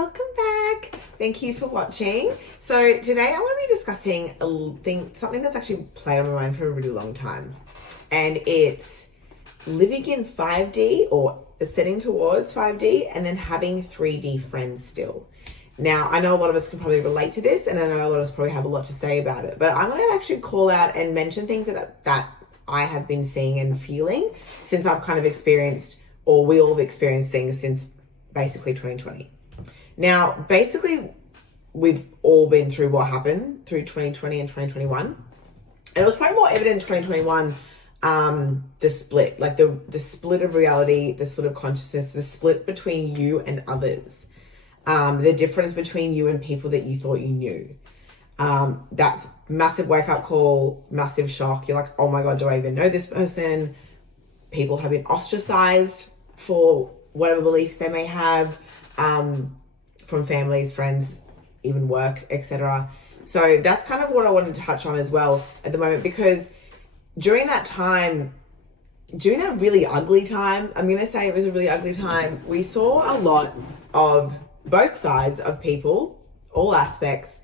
welcome back. Thank you for watching. So today I'm going to be discussing something that's actually played on my mind for a really long time. And it's living in 5D or ascending towards 5D and then having 3D friends still. Now, I know a lot of us can probably relate to this, and I know a lot of us probably have a lot to say about it, but I'm going to actually call out and mention things that I have been seeing and feeling since I've kind of experienced, or we all have experienced things since basically 2020. Now, basically, we've all been through what happened through 2020 and 2021. And it was probably more evident in 2021, the split, like the split of reality, the split of consciousness, the split between you and others, the difference between you and people that you thought you knew. That's massive wake-up call, massive shock. You're like, oh my God, do I even know this person? People have been ostracized for whatever beliefs they may have, from families, friends, even work, etc. So that's kind of what I wanted to touch on as well at the moment, because during that time, during that really ugly time, I'm going to say it was a really ugly time, we saw a lot of both sides of people, all aspects,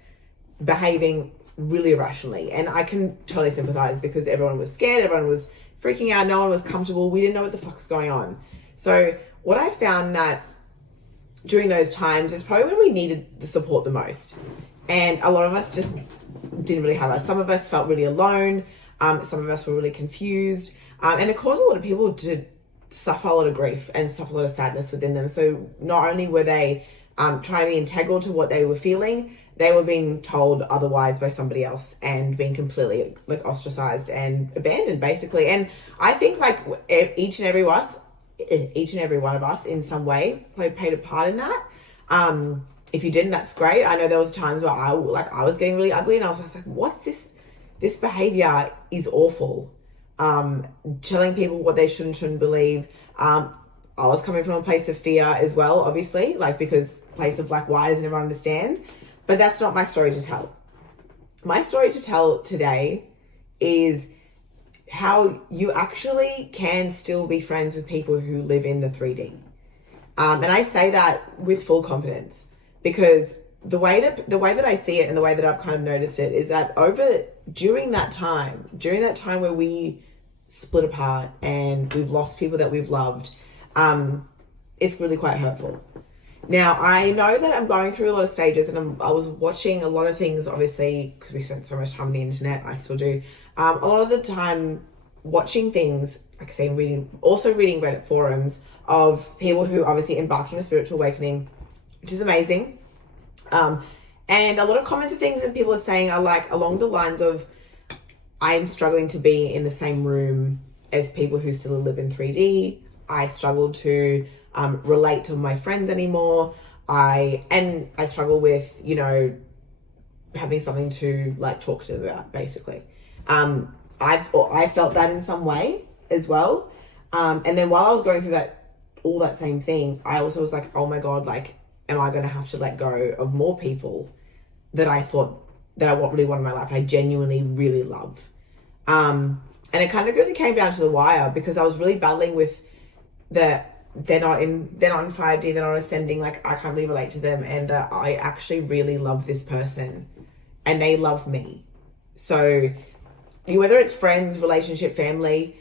behaving really irrationally. And I can totally sympathize because everyone was scared, everyone was freaking out, no one was comfortable, we didn't know what the fuck was going on. So what I found that during those times is probably when we needed the support the most. And a lot of us just didn't really have it. Some of us felt really alone. Some of us were really confused. And it caused a lot of people to suffer a lot of grief and suffer a lot of sadness within them. So not only were they trying to be integral to what they were feeling, they were being told otherwise by somebody else and being completely like ostracized and abandoned basically. And I think like each and every one of us in some way played a part in that. If you didn't, that's great. I know there was times where I was getting really ugly and I was like, what's this behavior is awful. Telling people what they should and shouldn't believe. I was coming from a place of fear as well, obviously, like because place of like, why doesn't everyone understand? But that's not my story to tell. My story to tell today is how you actually can still be friends with people who live in the 3D. And I say that with full confidence because the way that I see it and the way that I've kind of noticed it is that during that time where we split apart and we've lost people that we've loved, it's really quite hurtful. Now, I know that I'm going through a lot of stages and I was watching a lot of things, obviously, because we spent so much time on the internet, I still do. A lot of the time watching things, like I say, reading Reddit forums of people who obviously embarked on a spiritual awakening, which is amazing. And a lot of comments and things that people are saying are like along the lines of, I'm struggling to be in the same room as people who still live in 3D. I struggle to relate to my friends anymore. I struggle with, having something to like talk to them about, basically. I felt that in some way as well. And then while I was going through all that same thing, I also was like, oh my God, like, am I going to have to let go of more people that I thought that I really want in my life? I genuinely really love. And it kind of really came down to the wire because I was really battling with they're not in 5D, they're not ascending, like I can't really relate to them, and I actually really love this person and they love me. So whether it's friends, relationship, family,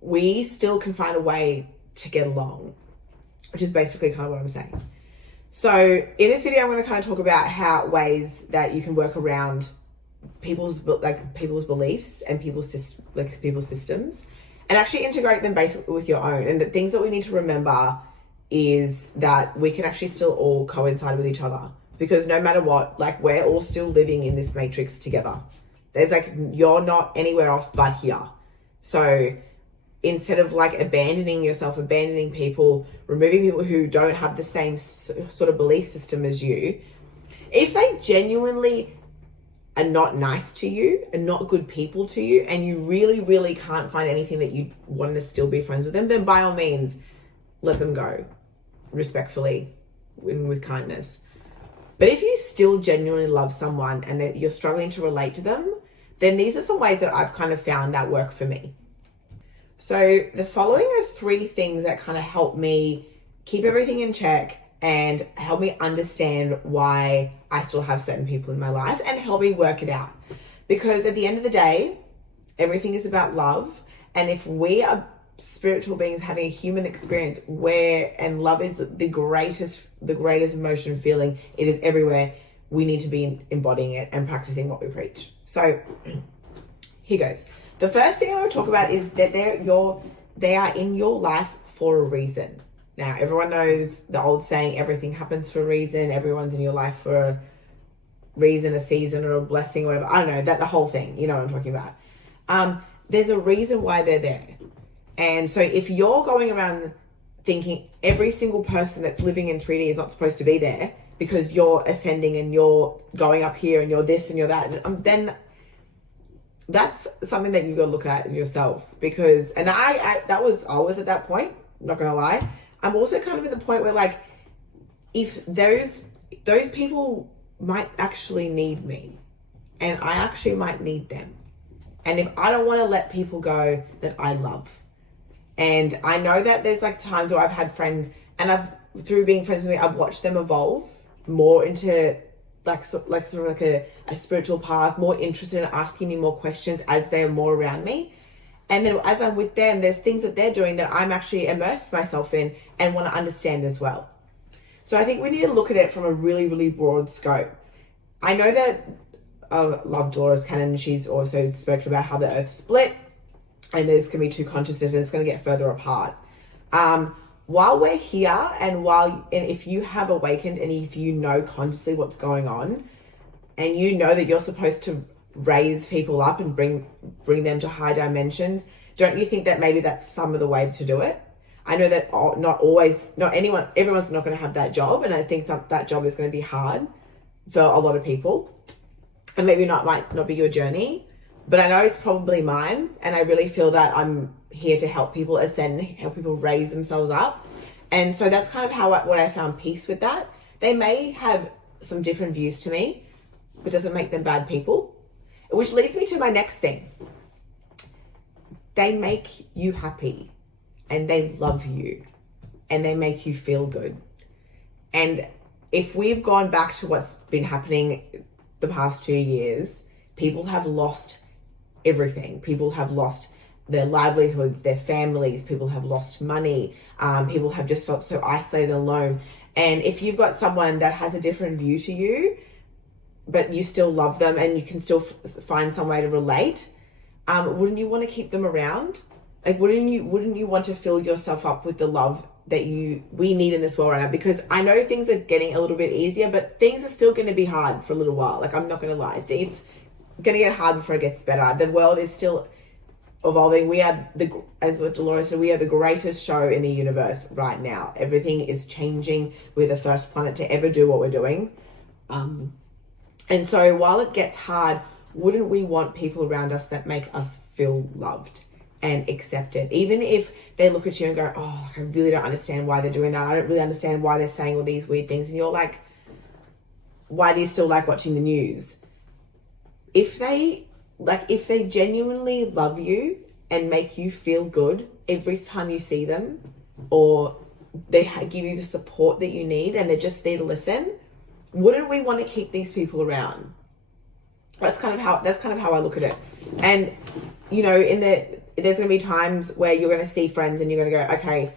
we still can find a way to get along, which is basically kind of what I'm saying. So in this video, I'm going to kind of talk about ways that you can work around people's beliefs and people's systems and actually integrate them basically with your own. And the things that we need to remember is that we can actually still all coincide with each other, because no matter what, like we're all still living in this matrix together. There's like, you're not anywhere else but here. So instead of like abandoning yourself, abandoning people, removing people who don't have the same sort of belief system as you, if they genuinely are not nice to you and not good people to you, and you really, really can't find anything that you want to still be friends with them, then by all means, let them go respectfully and with kindness. But if you still genuinely love someone and that you're struggling to relate to them, then these are some ways that I've kind of found that work for me. So the following are 3 things that kind of help me keep everything in check and help me understand why I still have certain people in my life and help me work it out. Because at the end of the day, everything is about love. And if we are spiritual beings having a human experience and love is the greatest emotion feeling, it is everywhere, we need to be embodying it and practicing what we preach. So here goes. The first thing I want to talk about is that they are in your life for a reason. Now, everyone knows the old saying, everything happens for a reason. Everyone's in your life for a reason, a season, or a blessing, or whatever. I don't know, that the whole thing, you know what I'm talking about. There's a reason why they're there. And so if you're going around thinking every single person that's living in 3D is not supposed to be there because you're ascending and you're going up here and you're this and you're that, then that's something that you've got to look at yourself. Because, and I was at that point, not gonna lie. I'm also kind of at the point where, like, if those people might actually need me and I actually might need them. And if I don't want to let people go that I love. And I know that there's like times where I've had friends and through being friends with me, I've watched them evolve more into sort of like a spiritual path, more interested in asking me more questions as they're more around me. And then as I'm with them, there's things that they're doing that I'm actually immersed myself in and want to understand as well. So I think we need to look at it from a really, really broad scope. I know that I love Dolores Cannon. She's also spoken about how the earth split and there's going to be two consciousnesses and it's going to get further apart. While we're here and if you have awakened and if you know consciously what's going on and you know that you're supposed to raise people up and bring them to high dimensions, don't you think that maybe that's some of the way to do it? I know that everyone's not going to have that job, and I think that job is going to be hard for a lot of people, and maybe might not be your journey, but I know it's probably mine, and I really feel that I'm here to help people ascend, help people raise themselves up. And so that's kind of what I found peace with that. They may have some different views to me, but doesn't make them bad people. Which leads me to my next thing. They make you happy and they love you and they make you feel good. And if we've gone back to what's been happening the past 2 years, people have lost everything. People have lost their livelihoods, their families, people have lost money, people have just felt so isolated and alone. And if you've got someone that has a different view to you, but you still love them and you can still find some way to relate, wouldn't you want to keep them around? Like, wouldn't you want to fill yourself up with the love that we need in this world right now? Because I know things are getting a little bit easier, but things are still going to be hard for a little while. Like, I'm not going to lie. It's going to get hard before it gets better. The world is still evolving. We are as what Dolores said, we are the greatest show in the universe right now. Everything is changing. We're the first planet to ever do what we're doing. And so while it gets hard, wouldn't we want people around us that make us feel loved and accepted? Even if they look at you and go, oh, I really don't understand why they're doing that. I don't really understand why they're saying all these weird things. And you're like, why do you still like watching the news? If they genuinely love you and make you feel good every time you see them, or they give you the support that you need and they're just there to listen, wouldn't we want to keep these people around? That's kind of how I look at it. And you know, there's going to be times where you're going to see friends and you're going to go, okay,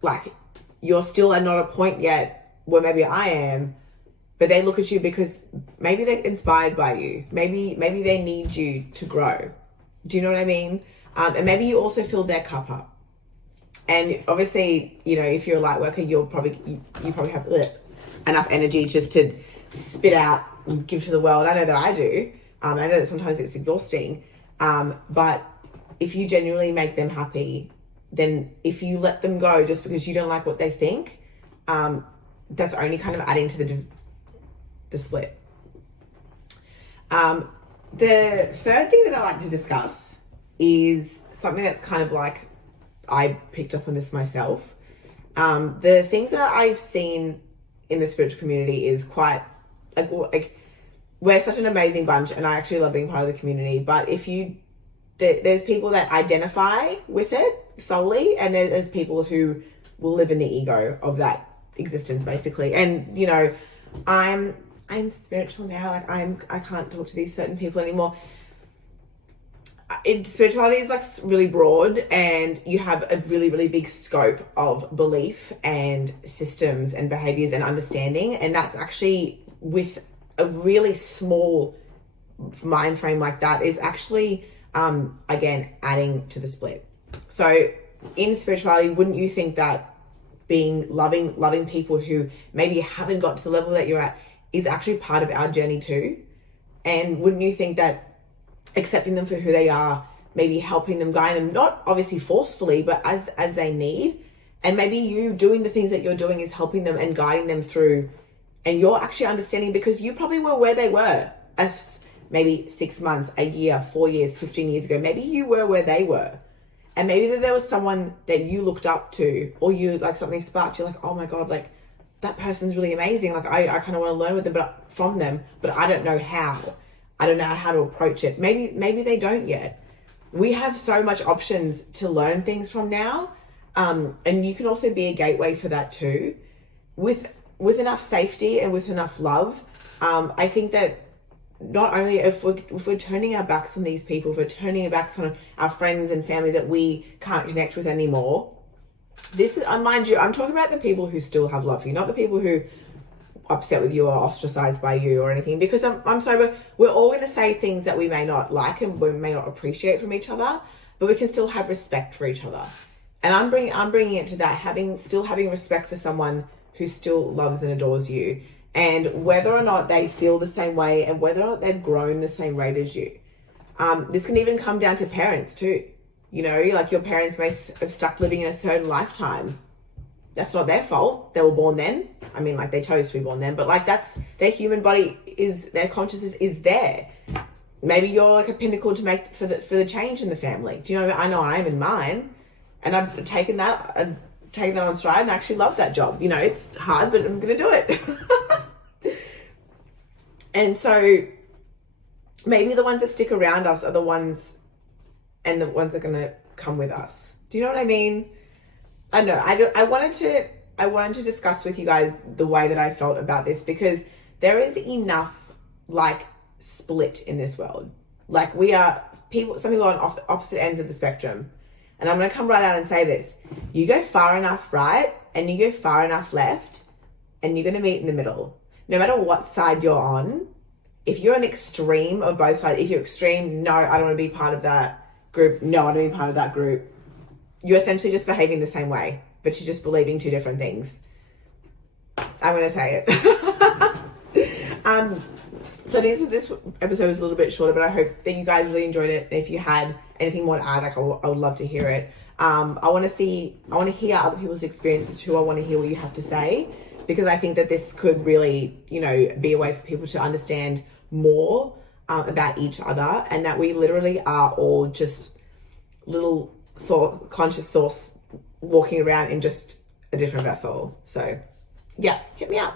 like, you're still at not a point yet where maybe I am, but they look at you because maybe they're inspired by you. Maybe they need you to grow. Do you know what I mean? And maybe you also fill their cup up. And obviously, you know, if you're a light worker, you probably have enough energy just to spit out and give to the world. I know that I do. I know that sometimes it's exhausting. But if you genuinely make them happy, then if you let them go just because you don't like what they think, that's only kind of adding to the split. The third thing that I like to discuss is something that's kind of like, I picked up on this myself. The things that I've seen in the spiritual community is quite like we're such an amazing bunch, and I actually love being part of the community. But there's people that identify with it solely, and there's people who will live in the ego of that existence, basically. And you know, I'm spiritual now. Like I can't talk to these certain people anymore. Spirituality is like really broad, and you have a really, really big scope of belief and systems and behaviors and understanding. And that's actually, with a really small mind frame like that, is actually again adding to the split. So in spirituality, wouldn't you think that being loving people who maybe haven't got to the level that you're at is actually part of our journey too? And wouldn't you think that accepting them for who they are, maybe helping them, guiding them, not obviously forcefully, but as they need, and maybe you doing the things that you're doing is helping them and guiding them through, and you're actually understanding, because you probably were where they were as maybe 6 months, a year, 4 years, 15 years ago. Maybe you were where they were, and maybe that there was someone that you looked up to, or you, like, something sparked, you're like, oh my God, like that person's really amazing, like I kind of want to learn with them, but from them, but I don't know how. I don't know how to approach it. Maybe they don't yet. We have so much options to learn things from now. And you can also be a gateway for that too. With enough safety and with enough love, I think that not only if we're turning our backs on these people, if we're turning our backs on our friends and family that we can't connect with anymore, this is, mind you, I'm talking about the people who still have love for you, not the people who upset with you or ostracized by you or anything, because I'm sorry, we're all going to say things that we may not like and we may not appreciate from each other, but we can still have respect for each other. And I'm bringing it to that, still having respect for someone who still loves and adores you, and whether or not they feel the same way and whether or not they've grown the same rate as you. This can even come down to parents too. You know, like your parents may have stuck living in a certain lifetime. That's not their fault. They were born then. I mean, like, they chose to be born then, but like, that's their human body, their consciousness is there. Maybe you're like a pinnacle to make for the change in the family. Do you know? I know I am in mine, and I've taken that on stride and actually love that job. You know, it's hard, but I'm going to do it. And so maybe the ones that stick around us are the ones, and the ones that are going to come with us. Do you know what I mean? I know. I wanted to discuss with you guys the way that I felt about this, because there is enough like split in this world. Like, we are people. Some people are on opposite ends of the spectrum, and I'm going to come right out and say this: you go far enough right, and you go far enough left, and you're going to meet in the middle. No matter what side you're on, if you're an extreme of both sides, if you're extreme, no, I don't want to be part of that group. No, I don't want to be part of that group. You're essentially just behaving the same way, but you're just believing two different things. I'm going to say it. So this episode was a little bit shorter, but I hope that you guys really enjoyed it. If you had anything more to add, like, I would love to hear it. I want to hear other people's experiences too. I want to hear what you have to say, because I think that this could really, you know, be a way for people to understand more about each other, and that we literally are all just little conscious source walking around in just a different vessel. So yeah, hit me up.